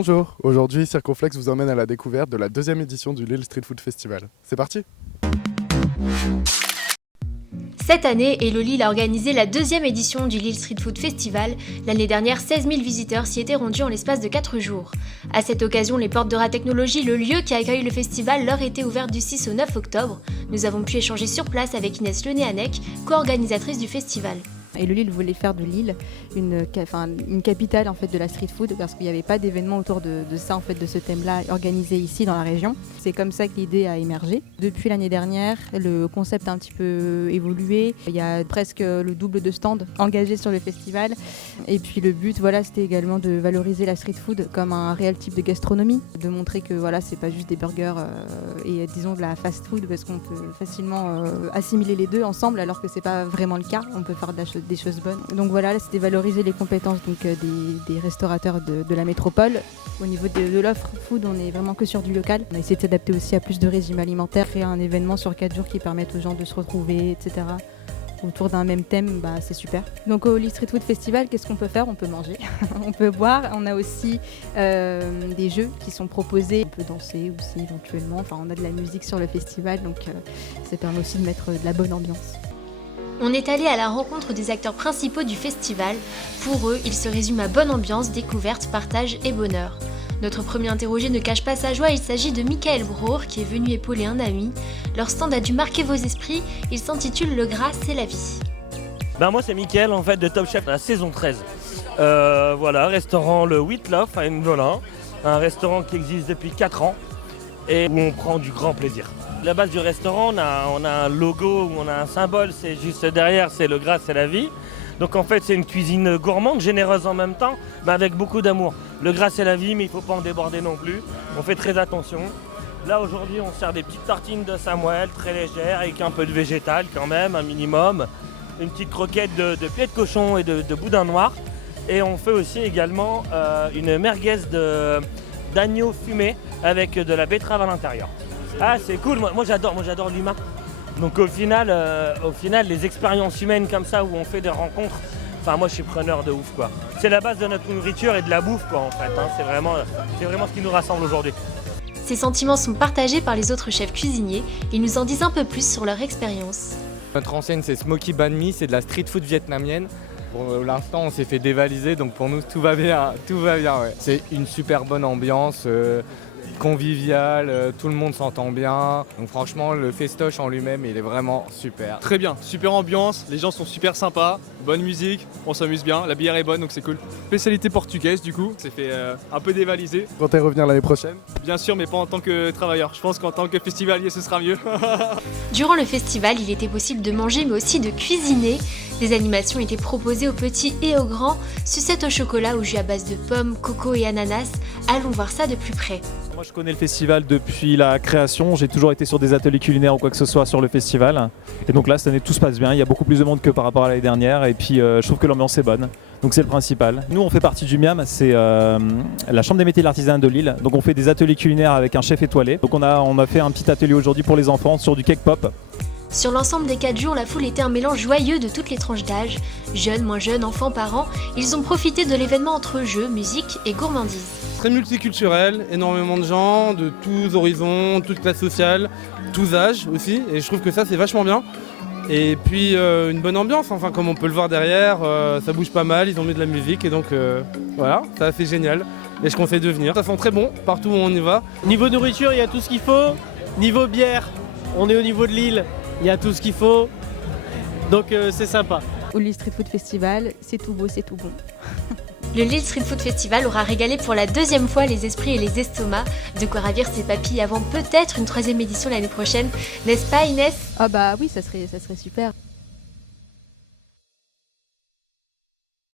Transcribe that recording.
Bonjour, aujourd'hui Circonflex vous emmène à la découverte de la deuxième édition du Lille Street Food Festival. C'est parti! Cette année, Hello Lille a organisé la deuxième édition du Lille Street Food Festival. L'année dernière, 16 000 visiteurs s'y étaient rendus en l'espace de 4 jours. À cette occasion, les portes de Rat Technologie, le lieu qui accueille le festival, leur étaient ouvertes du 6 au 9 octobre. Nous avons pu échanger sur place avec Inès Lenéanec, co-organisatrice du festival. Hello Lille voulait faire de Lille une capitale en fait, de la street food parce qu'il n'y avait pas d'événement autour de ça, en fait, de ce thème-là organisé ici dans la région. C'est comme ça que l'idée a émergé. Depuis l'année dernière, le concept a un petit peu évolué. Il y a presque le double de stands engagés sur le festival. Et puis le but, c'était également de valoriser la street food comme un réel type de gastronomie, de montrer que c'est pas juste des burgers et disons de la fast food parce qu'on peut facilement assimiler les deux ensemble alors que c'est pas vraiment le cas. On peut faire des choses bonnes. Donc c'était valoriser les compétences des restaurateurs de la métropole. Au niveau de l'offre food, on est vraiment que sur du local. On a essayé de s'adapter aussi à plus de régimes alimentaires, créer un événement sur 4 jours qui permette aux gens de se retrouver, etc. Autour d'un même thème, c'est super. Donc au Lille Street Food Festival, qu'est-ce qu'on peut faire? On peut manger, on peut boire. On a aussi des jeux qui sont proposés. On peut danser aussi éventuellement. On a de la musique sur le festival, donc ça permet aussi de mettre de la bonne ambiance. On est allé à la rencontre des acteurs principaux du festival. Pour eux, il se résume à bonne ambiance, découverte, partage et bonheur. Notre premier interrogé ne cache pas sa joie, il s'agit de Michael Brohr qui est venu épauler un ami. Leur stand a dû marquer vos esprits, il s'intitule Le gras, c'est la vie. Moi c'est Michael en fait de Top Chef, la saison 13. Restaurant le Whitloff à Envolin, un restaurant qui existe depuis 4 ans et où on prend du grand plaisir. La base du restaurant, on a un logo, où on a un symbole, c'est juste derrière, c'est le gras, c'est la vie. Donc en fait c'est une cuisine gourmande, généreuse en même temps, mais avec beaucoup d'amour. Le gras c'est la vie, mais il ne faut pas en déborder non plus. On fait très attention. Là aujourd'hui on sert des petites tartines de Samuel, très légères, avec un peu de végétal quand même, un minimum. Une petite croquette de pied de cochon et de boudin noir. Et on fait aussi également une merguez d'agneau fumé avec de la betterave à l'intérieur. Ah c'est cool, moi j'adore l'humain. Donc au final, les expériences humaines comme ça où on fait des rencontres, moi je suis preneur de ouf quoi. C'est la base de notre nourriture et de la bouffe quoi en fait, c'est vraiment ce qui nous rassemble aujourd'hui. Ces sentiments sont partagés par les autres chefs cuisiniers, ils nous en disent un peu plus sur leur expérience. Notre enseigne c'est Smoky Banh Mi, c'est de la street food vietnamienne. Pour l'instant on s'est fait dévaliser donc pour nous tout va bien. Ouais. C'est une super bonne ambiance. Convivial, tout le monde s'entend bien. Donc franchement, le festoche en lui-même, il est vraiment super. Très bien, super ambiance, les gens sont super sympas, bonne musique, on s'amuse bien, la bière est bonne donc c'est cool. Spécialité portugaise du coup, c'est fait un peu dévaliser. Comptez revenir l'année prochaine? Bien sûr, mais pas en tant que travailleur. Je pense qu'en tant que festivalier, ce sera mieux. Durant le festival, il était possible de manger mais aussi de cuisiner. Des animations étaient proposées aux petits et aux grands. Sucettes au chocolat ou jus à base de pommes, coco et ananas. Allons voir ça de plus près. Moi je connais le festival depuis la création, j'ai toujours été sur des ateliers culinaires ou quoi que ce soit sur le festival. Et donc là cette année tout se passe bien, il y a beaucoup plus de monde que par rapport à l'année dernière et puis je trouve que l'ambiance est bonne. Donc c'est le principal. Nous on fait partie du MIAM, c'est la Chambre des métiers de l'artisanat de Lille. Donc on fait des ateliers culinaires avec un chef étoilé. Donc on a fait un petit atelier aujourd'hui pour les enfants sur du cake pop. Sur l'ensemble des 4 jours, la foule était un mélange joyeux de toutes les tranches d'âge. Jeunes, moins jeunes, enfants, parents, ils ont profité de l'événement entre jeux, musique et gourmandise. Très multiculturel, énormément de gens, de tous horizons, toutes classes sociales, tous âges aussi, et je trouve que ça c'est vachement bien. Et puis une bonne ambiance, comme on peut le voir derrière, ça bouge pas mal, ils ont mis de la musique et donc c'est assez génial. Et je conseille de venir, ça sent très bon partout où on y va. Niveau nourriture, il y a tout ce qu'il faut. Niveau bière, on est au niveau de Lille, il y a tout ce qu'il faut. Donc c'est sympa. Au Lille Street Food Festival, c'est tout beau, c'est tout bon. Le Lille Street Food Festival aura régalé pour la 2e fois les esprits et les estomacs. De quoi ravir ses papilles avant peut-être une 3e édition l'année prochaine. N'est-ce pas Inès? Oui, ça serait super.